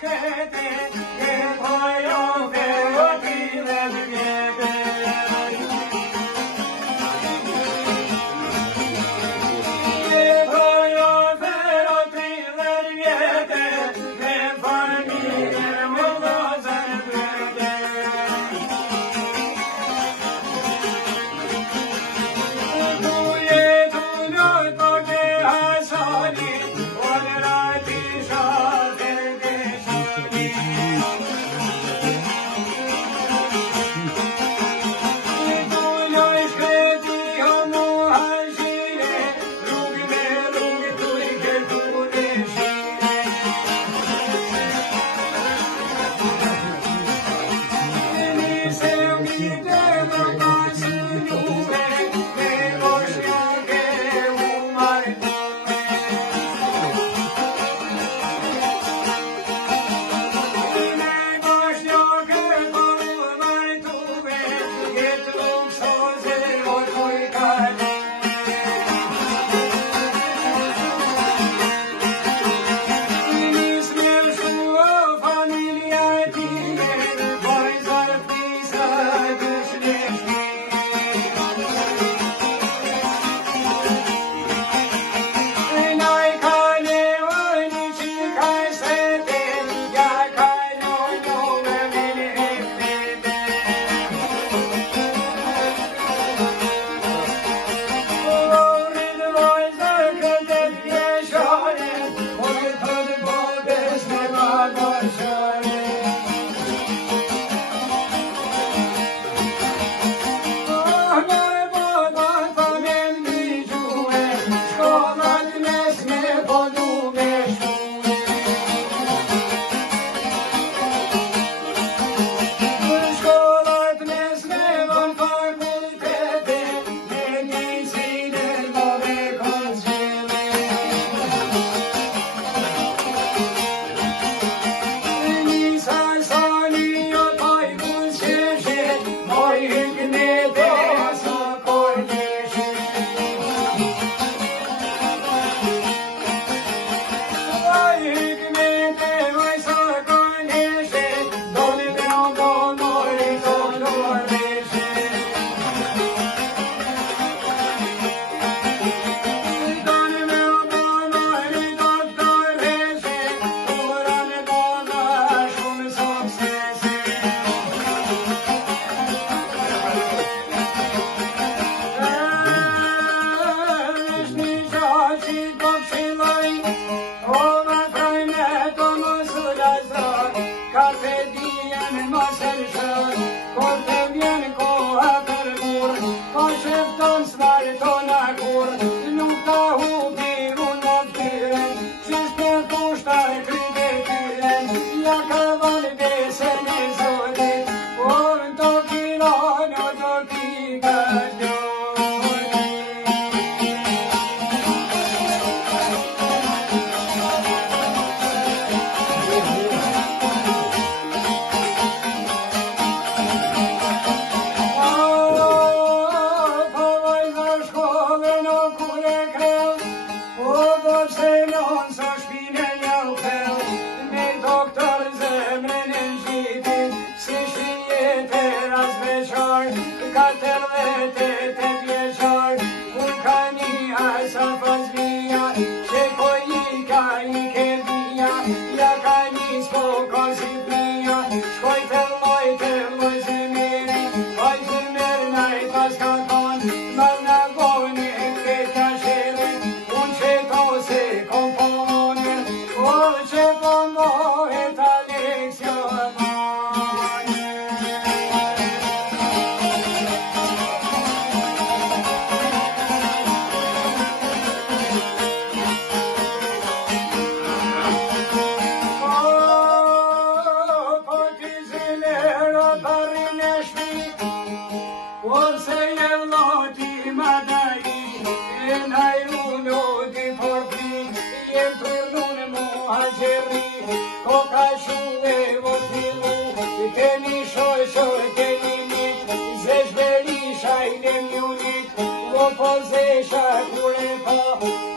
Shai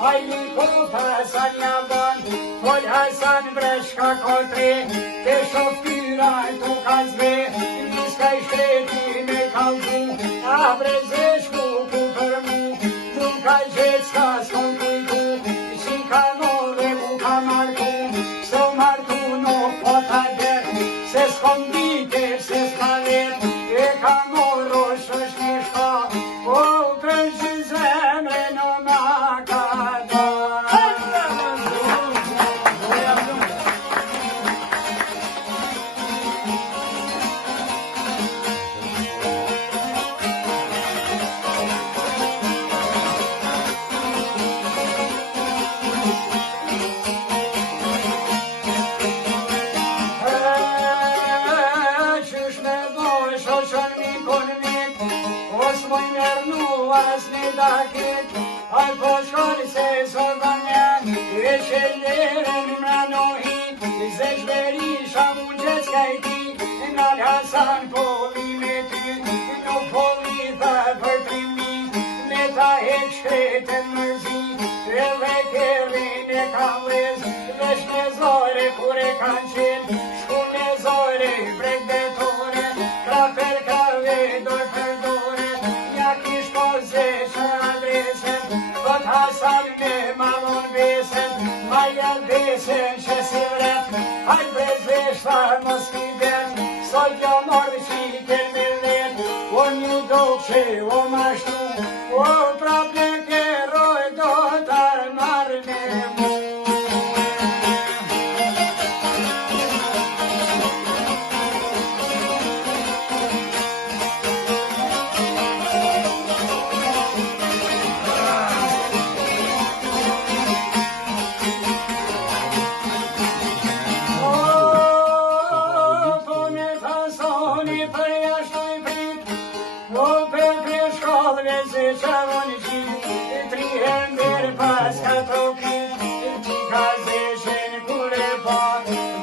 Hajli ku Hasan jaban, Fol Hasan breshka kotri, Te shoftyra tu ka zve, Niska I shreti me kalzu, A brezeshku ku për mu, Nuk ka gjet s'ka s'kon kujtu, Si ka nove mu ka marku, S'o marku nuk po ta der, Se s'kon dite, se s'ka vet, E ka moro shësh një shka, O përshë zemre në makata. Al poshkar se sorbanjan, e qellerën në nohi, Zeq berisha mund që s'kajti, Nal Hasan po me ty, Nuk po tha për trimi, Me ta hek shkretën mërzi, Edhe kërrin e kam lez, Vesh me zore kur e kanë qenë, Shku me zore prek betore, Kra per krave doj për dore, Nja kish po zeqë adresën, Vot Hasan me malon besen, Majan besen që si vret, Haj bezveshta mos ki den, Sot jo mordë qiken me len, O një do që o mashtu, O prap në keroj do t'ar marrë me mu.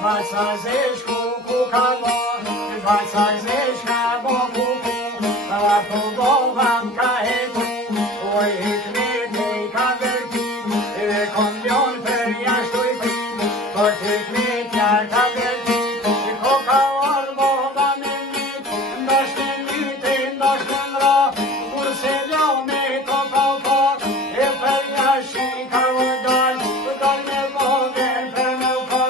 Vaca zeshku ku ka bo, Vaca zeshka bo ku ku, Ato bovam ka hetu, Oj hikmete I ka vërtim, E kom ljon për jashtu I prim, Për hikmetja ka vërtim, Ko ka orë boba me njit, Ndosht në njite, ndosht në nra, Kur se ljo me to pa po, E për jashtu I ka vërdoj, Doj me vode për me po,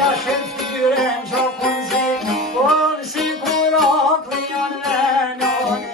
Jashen fyren që kun zi, Por si kur okli janë venon.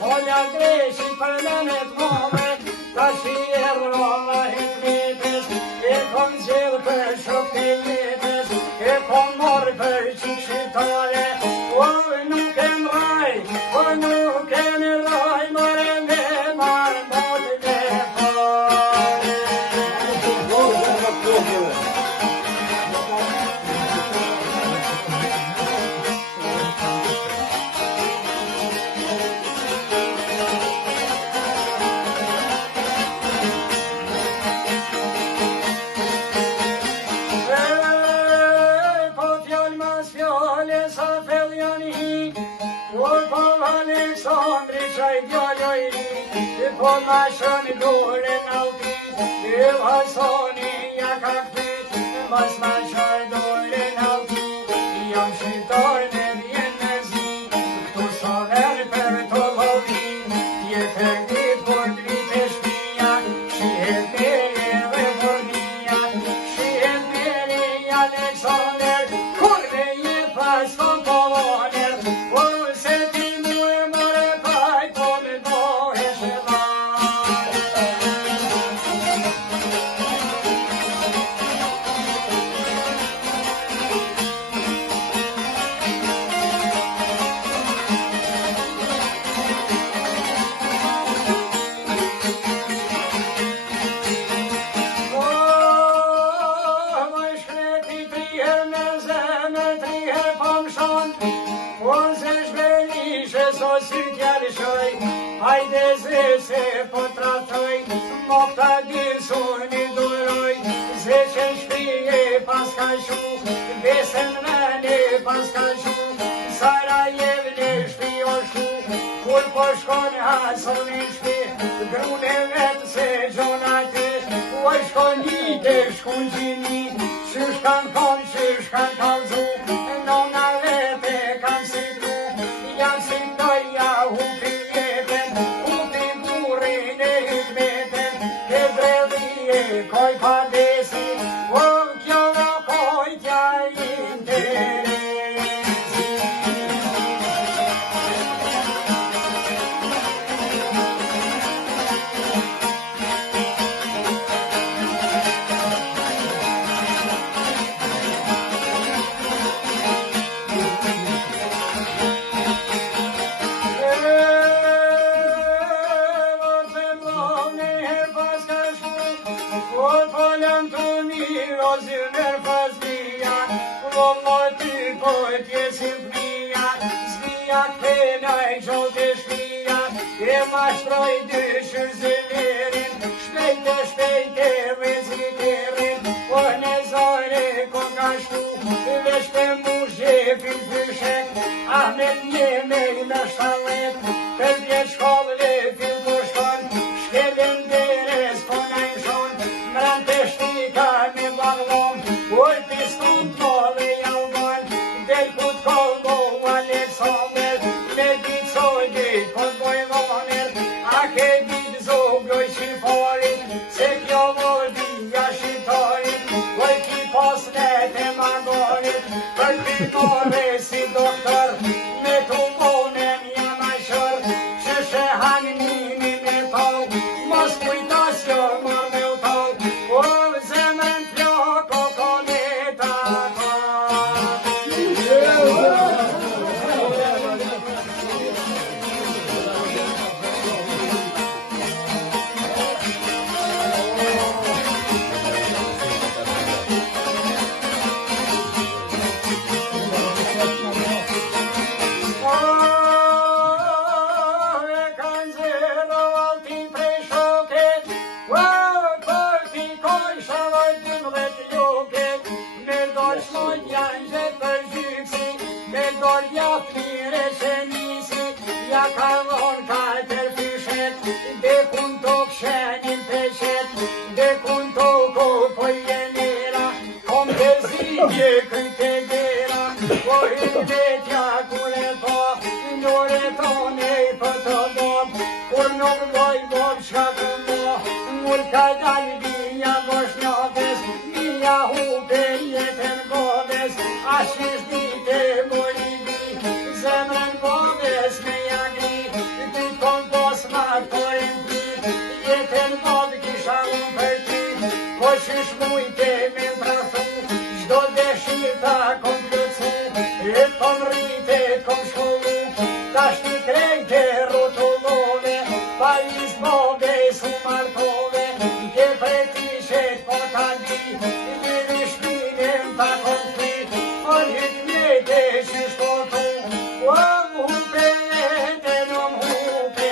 Folja greshi për menet momet, ta shi e rrova hikmetes, E kom zhjel për shok të jetes, E kom morë për qik shqiptare, O nuk e mraj, O nuk e në raj, Mare me marë botë dhe fare. qaj djallojri, po ma shën dure nalti, Hasoni ja ka këpit, mas ma qaj dure nalti, jam shqitar në vjen në zi, këtu shoner për të lovi, jetë dit për të vite shpia, shihet mere dhe bornia, shihet mere Alexander, kurve je pas të poloner, por se ti mu e more paj, po me dohe shëvar. Hajde zë se po tratoj, mokta dirësun mi duroj, zë që shpije pas ka shu, besën rëni pas ka shu, Sarajevë shpijo shu, kur po shkon hason i shpi, grune vetë se gjonati, o shkon një të shkun gjini, që shkan kon, që shkan kalzu, nona vete kam si tu, jam si toja hupi, koj padesi, o kjo në koj tja interesi. Mashtroj dyshër zëverin, shpejte veziterin, po në zore ko ka shku, veç për mu zhepin pyshet, Ahmet Njemej në shalet, për vjetë shkollëve fil po shkon, shkelen deres po najnë shon, mran të shtika me baglom, oj pistun tole jalgon, del kut kolbo Alexander, me dit soj dit kod bojlone, ke ditë zogoj qifarin, se kjo vërdia shqitarin, oj ki pas nete mandarin, për pitore si doktor, me të monen jam ashër, që shë hanimi me tau, mos kujtas jo më me u tau, o zemën plako koneta ta. Ja kalon ka tërfishet, dhe kun të këshenin peshet, dhe kun të kopoj jenera, kom të zidje këjtë dera, po hindetja kure po, njore tone për të dom, kur nuk doj bom shka të mo, mur ka dal dhja vëshnjotës, dhja hupe jetën godes, ashish dite mori di, zemrën godes me jetën mod kisha unë për ti, po qysh mujte me mbrasu, qdo deshita kom plëcu, e kom rrite kom shkollu, ta shti krejte rotullove, pa izbove su martove, ke pretishet po ta di, një shpinem ta kom fit, por hit mjete që shkotu, o hupe jetën om hupe.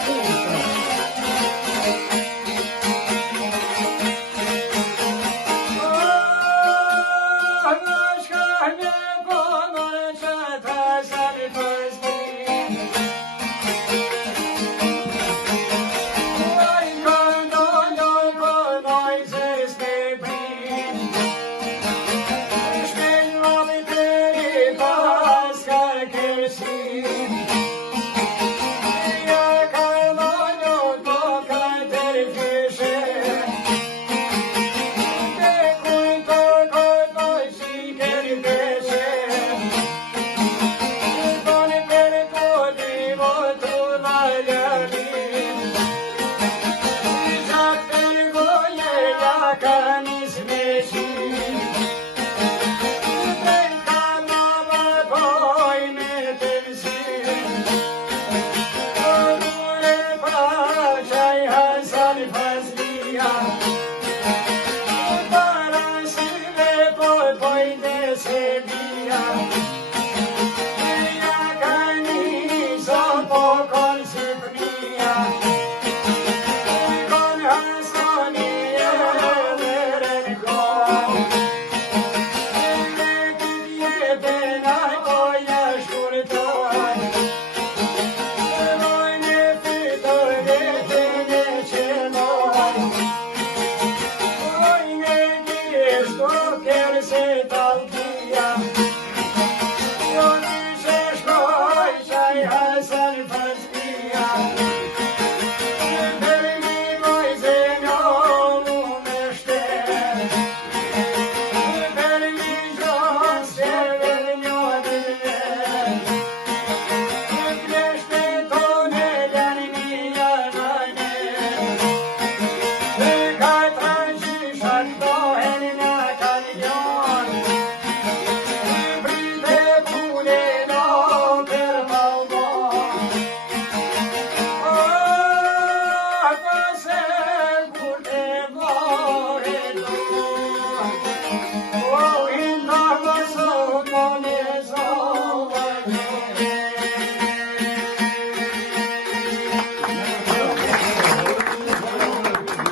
Thank you. po se